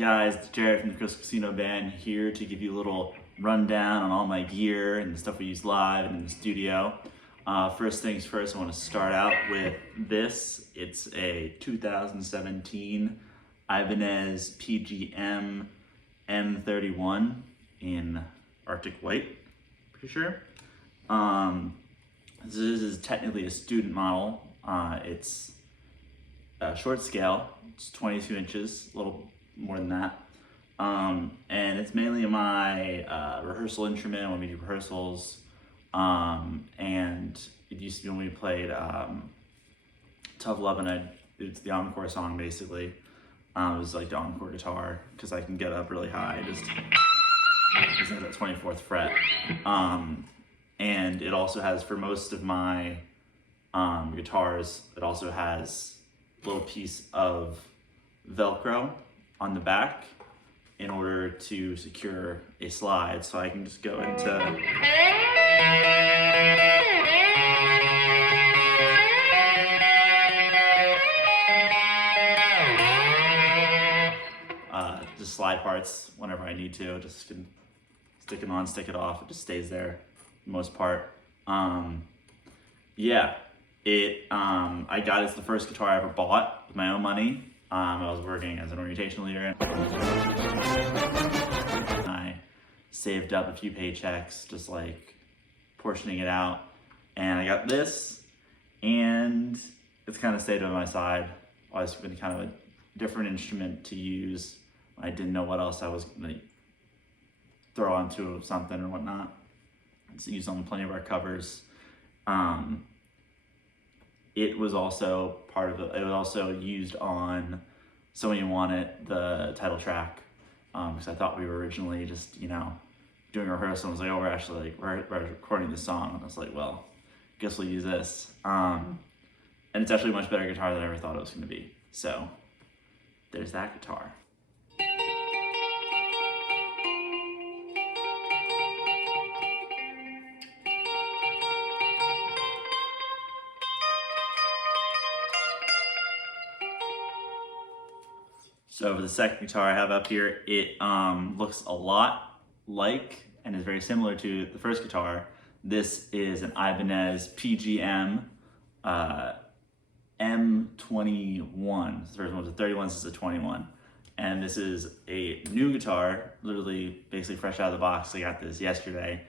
guys, it's Jarrod from the Crystal Casino Band here to give you a little rundown on all my gear and the stuff we use live and in the studio. First things first, I want to start out with this. It's a 2017 Ibanez PGM M31 in Arctic White, pretty sure. This is technically a student model. It's a short scale, it's 22 inches, a little more than that. And it's mainly my rehearsal instrument when we do rehearsals. And it used to be when we played Tough Love, and it's the encore song basically. It was like the encore guitar, because I can get up really high, just at that 24th fret. And it also has, for most of my guitars, it also has a little piece of Velcro on the back in order to secure a slide, so I can just go into just slide parts whenever I need to. Just can stick it on, stick it off. It just stays there for the most part. Yeah, I got it as the first guitar I ever bought with my own money. I was working as an orientation leader. I saved up a few paychecks, just like portioning it out. And I got this, and it's kind of stayed by my side. Always been kind of a different instrument to use. I didn't know what else I was gonna throw onto something or whatnot. It's used on plenty of our covers. It was also it was also used on So When You Want It, the title track, because I thought we were originally just, you know, doing a rehearsal. I was like, oh, we're actually we're recording this song. And I was like, well, guess we'll use this. And it's actually a much better guitar than I ever thought it was going to be. So there's that guitar. So for the second guitar I have up here, it looks a lot like and is very similar to the first guitar. This is an Ibanez PGM M21. The first one was a 31, this is a 21. And this is a new guitar, literally basically fresh out of the box. I got this yesterday.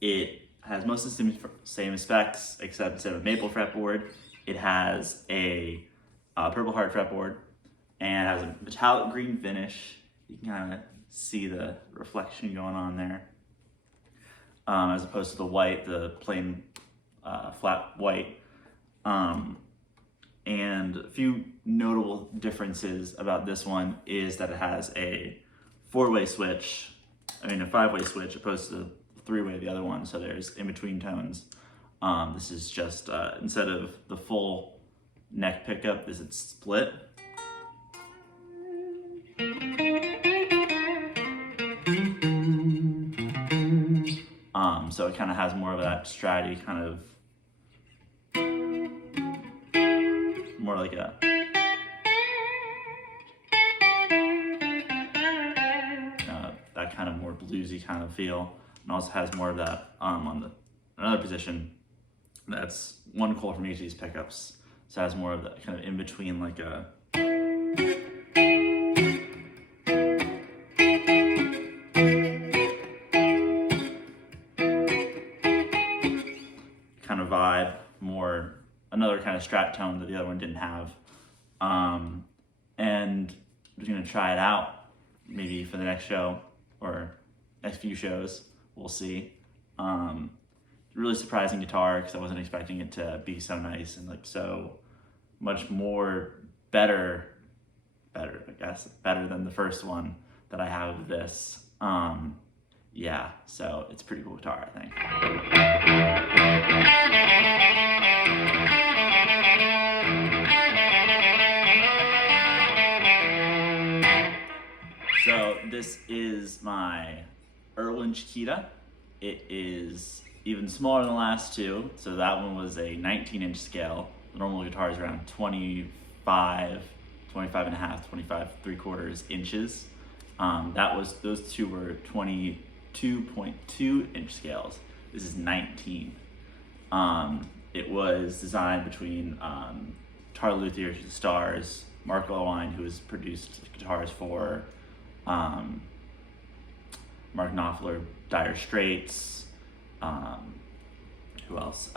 It has most of the same specs, except instead of a maple fretboard, it has a purple heart fretboard, and has a metallic green finish. You can kind of see the reflection going on there, as opposed to the white, the plain flat white. And a few notable differences about this one is that it has a five-way switch, opposed to the three-way, the other one, so there's in-between tones. This is just, instead of the full neck pickup, is it split. So it kind of has more of that stratty kind of, more like a, that kind of more bluesy kind of feel, and also has more of that on another position. That's one coil from each of these pickups. So it has more of that kind of in between, like a kind of vibe, more another kind of strat tone that the other one didn't have. And I'm just gonna try it out, maybe for the next show or next few shows. We'll see. Really surprising guitar, because I wasn't expecting it to be so nice and like so much more better than the first one that I have of this. Yeah, so it's a pretty cool guitar, I think. So this is my Chiquita. It is even smaller than the last two. So that one was a 19-inch scale. The normal guitar is around 25, 25.5, 25.75 inches. Those two were 22.2 inch scales. This is 19. It was designed between Tar Luthier, who's the Stars, Mark Lewine, who has produced guitars for Mark Knopfler, Dire Straits, who else?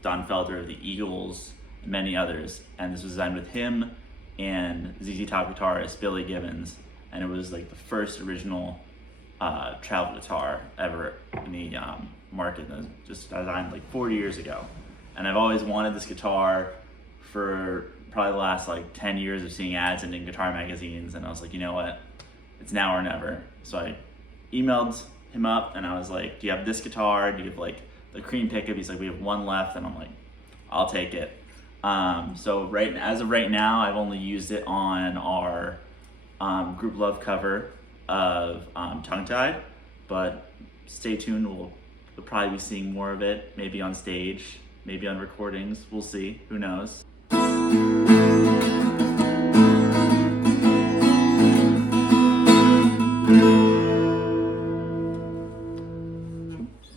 Don Felder of the Eagles, and many others. And this was designed with him and ZZ Top guitarist Billy Gibbons. And it was like the first original travel guitar ever in the market. It was just designed like 40 years ago. And I've always wanted this guitar for probably the last like 10 years of seeing ads in guitar magazines. And I was like, you know what? It's now or never. So I emailed him up and I was like, do you have this guitar? Do you have like the cream pickup? He's like, we have one left. And I'm like, I'll take it. So as of right now, I've only used it on our Group Love cover of Tongue Tied, but stay tuned. We'll probably be seeing more of it, maybe on stage, maybe on recordings. We'll see, who knows.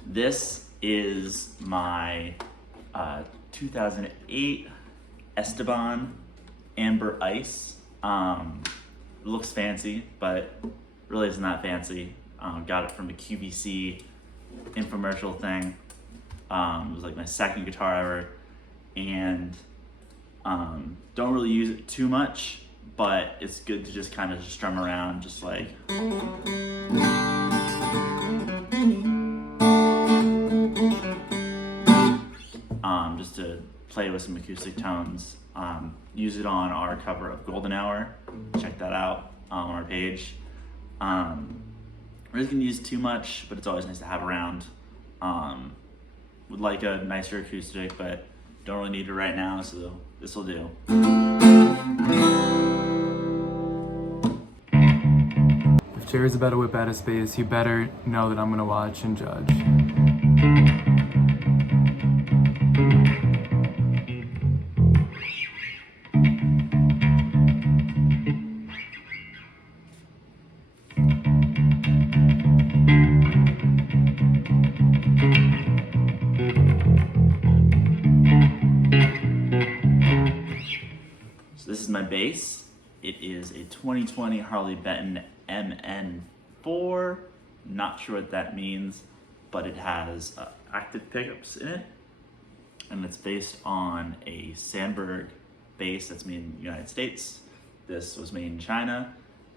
This is my 2008 Esteban Amber Ice. It looks fancy, but really isn't that fancy. Got it from a QVC infomercial thing. It was like my second guitar ever, and don't really use it too much, but it's good to just kind of strum around, just like. Just to play with some acoustic tones. Use it on our cover of Golden Hour. Check that out on our page. We're just gonna use too much, but it's always nice to have around. Would like a nicer acoustic, but don't really need it right now, so this will do. If Jared's about to whip out of space, you better know that I'm gonna watch and judge. So this is my bass. It is a 2020 Harley Benton MN4. Not sure what that means, but it has active pickups in it. And it's based on a Sandberg bass that's made in the United States. This was made in China.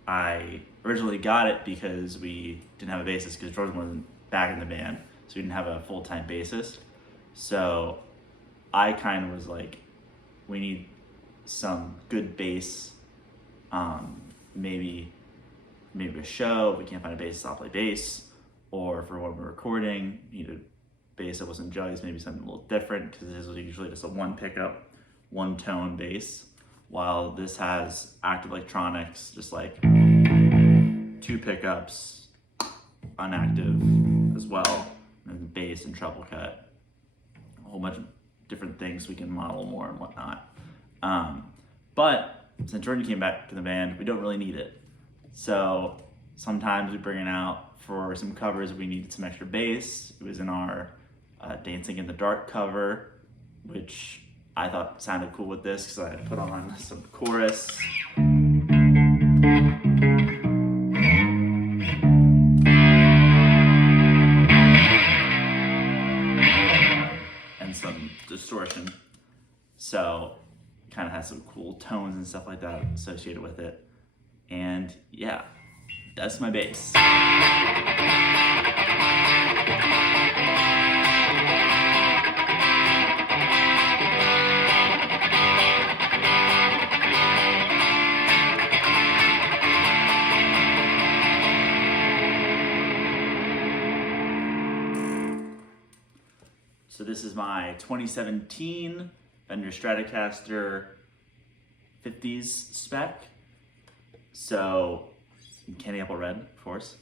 I originally got it because we didn't have a bassist because Jordan wasn't back in the band, so we didn't have a full-time bassist. So I kind of was like, we need some good bass, maybe a show. If we can't find a bassist, I'll play bass. Or for when we're recording, need a bass that wasn't jugs, maybe something a little different, because this was usually just a one pickup, one tone bass, while this has active electronics, just like two pickups, unactive as well, and bass and treble cut, a whole bunch of different things we can model more and whatnot. But since Jordan came back to the band, we don't really need it. So sometimes we bring it out for some covers. We needed some extra bass. It was in our Dancing in the Dark cover, which I thought sounded cool with this because I had put on some chorus. And some distortion. So kind of has some cool tones and stuff like that associated with it. And yeah, that's my bass. So this is my 2017 Fender Stratocaster 50s spec. So, candy apple red, of course.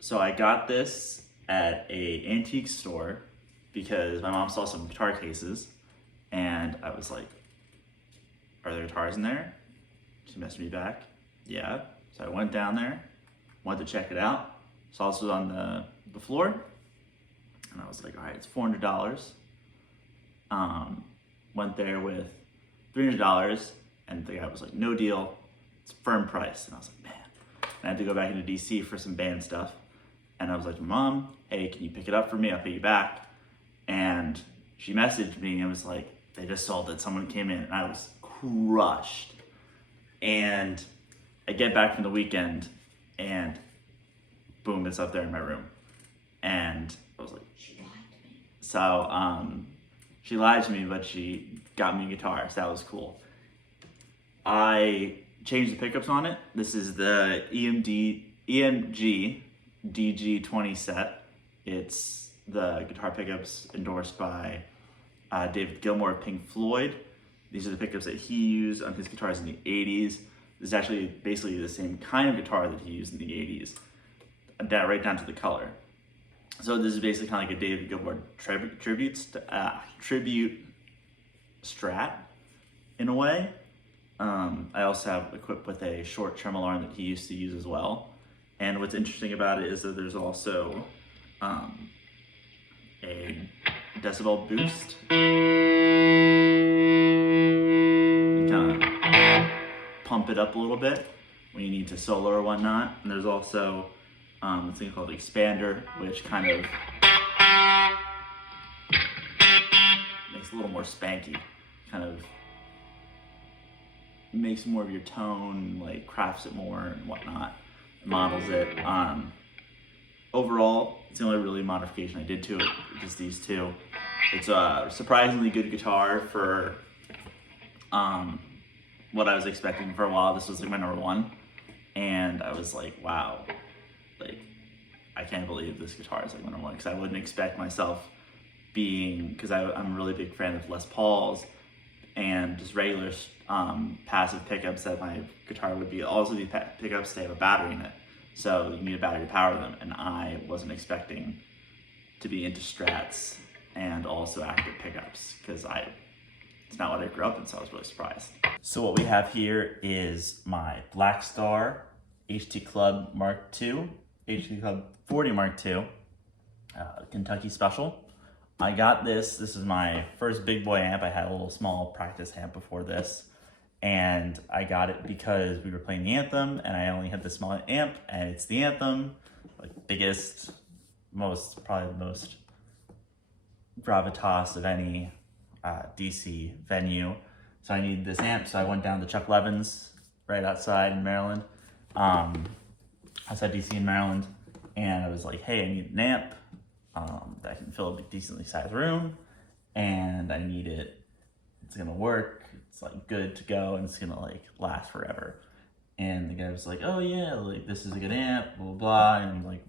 So I got this at a antique store because my mom saw some guitar cases and I was like, are there guitars in there? She messaged me back, yeah. So I went down there, went to check it out, saw this was on the floor, and I was like, all right, it's $400. Went there with $300, and the guy was like, no deal, it's firm price. And I was like, man. And I had to go back into DC for some band stuff. And I was like, Mom, hey, can you pick it up for me? I'll pay you back. And she messaged me and was like, they just sold it. Someone came in, and I was crushed. And I get back from the weekend, and boom, it's up there in my room. And I was like, she lied to me. So she lied to me, but she got me a guitar, so that was cool. I changed the pickups on it. This is the EMG DG20 set. It's the guitar pickups endorsed by David Gilmour of Pink Floyd. These are the pickups that he used on his guitars in the 80s. This is actually basically the same kind of guitar that he used in the 80s, right down to the color. So this is basically kind of like a David Gilmour tribute Strat in a way. I also have equipped with a short tremolo arm that he used to use as well. And what's interesting about it is that there's also a decibel boost. You kind of pump it up a little bit when you need to solo or whatnot. And there's also this thing called expander, which kind of makes it a little more spanky, kind of makes more of your tone, like crafts it more and whatnot, models it. Overall, it's the only really modification I did to it, just these two. It's a surprisingly good guitar for what I was expecting for a while. This was like my number one, and I was like, wow, like I can't believe this guitar is like my number one, because I wouldn't expect myself being, because I'm a really big fan of Les Pauls and just regular passive pickups, that my guitar would be. Also these pickups, they have a battery in it, so you need a battery to power them, and I wasn't expecting to be into strats and also active pickups, because it's not what I grew up in, so I was really surprised. So what we have here is my Black Star HT Club Mark II, HT Club 40 Mark II, Kentucky Special. I got this is my first big boy amp. I had a little small practice amp before this, and I got it because we were playing the anthem, and I only had this small amp, and it's the anthem, like biggest, probably the most gravitas of any DC venue. So I needed this amp, so I went down to Chuck Levin's right outside in Maryland, outside DC in Maryland, and I was like, hey, I need an amp that can fill a decently sized room, and I need it, it's gonna work, it's like good to go, and it's gonna like last forever. And the guy was like, oh yeah, like this is a good amp, blah blah blah. And I'm like,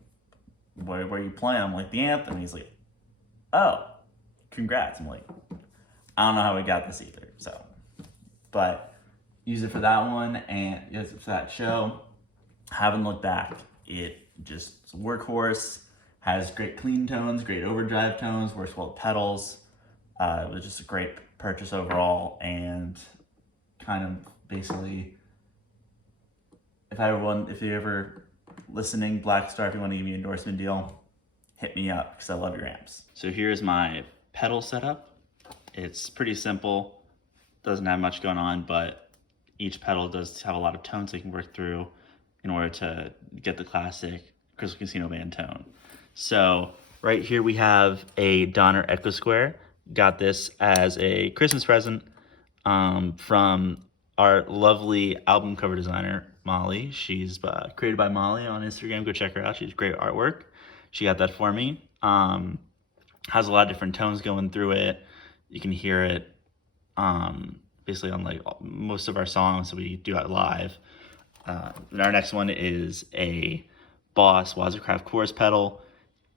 where are you playing? I'm like, the anthem. And he's like, oh, congrats. I'm like, I don't know how we got this either, so, but use it for that one and use it for that show. Haven't looked back. It just, it's a workhorse, has great clean tones, great overdrive tones, works well with pedals. It was just a great purchase overall, and kind of basically, if you're ever listening, Black Star, if you want to give me an endorsement deal, hit me up, because I love your amps. So here's my pedal setup. It's pretty simple, doesn't have much going on, but each pedal does have a lot of tones they can work through in order to get the classic Crystal Casino band tone. So right here we have a Donner Echo Square. Got this as a Christmas present from our lovely album cover designer, Molly. She's created by Molly on Instagram. Go check her out. She's great artwork. She got that for me. Has a lot of different tones going through it. You can hear it basically on like most of our songs that we do out live. And our next one is a Boss Wazacraft chorus pedal.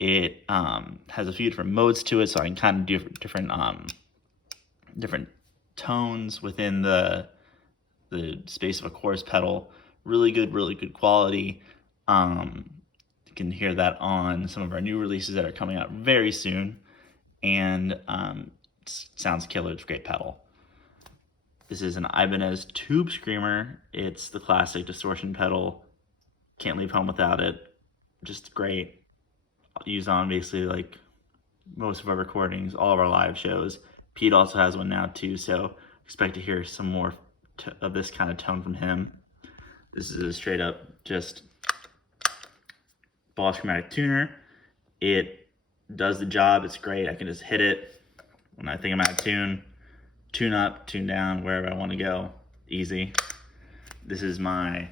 It has a few different modes to it, so I can kind of do different tones within the space of a chorus pedal. Really good quality. You can hear that on some of our new releases that are coming out very soon, and it sounds killer. It's a great pedal. This is an Ibanez Tube Screamer. It's the classic distortion pedal. Can't leave home without it. Just great. Used on basically like most of our recordings, all of our live shows. Pete also has one now too, so expect to hear some more of this kind of tone from him. This is a straight up just Boss Chromatic tuner. It does the job, it's great. I can just hit it when I think I'm out of tune up, tune down, wherever I want to go, easy. This is my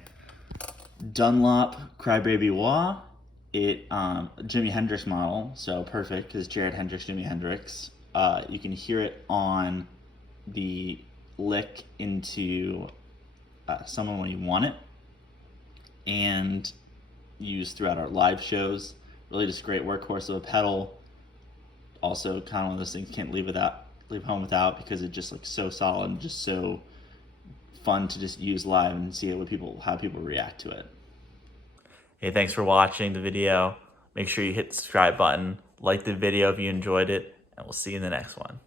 Dunlop Crybaby Wah. It Jimi Hendrix model, so perfect because Jarrod Hendricks, Jimi Hendrix. You can hear it on the lick into someone when you want it, and used throughout our live shows. Really just a great workhorse of a pedal. Also kind of one of those things you can't leave home without because it just looks so solid and just so fun to just use live and see how people react to it. Hey, thanks for watching the video. Make sure you hit the subscribe button, like the video if you enjoyed it, and we'll see you in the next one.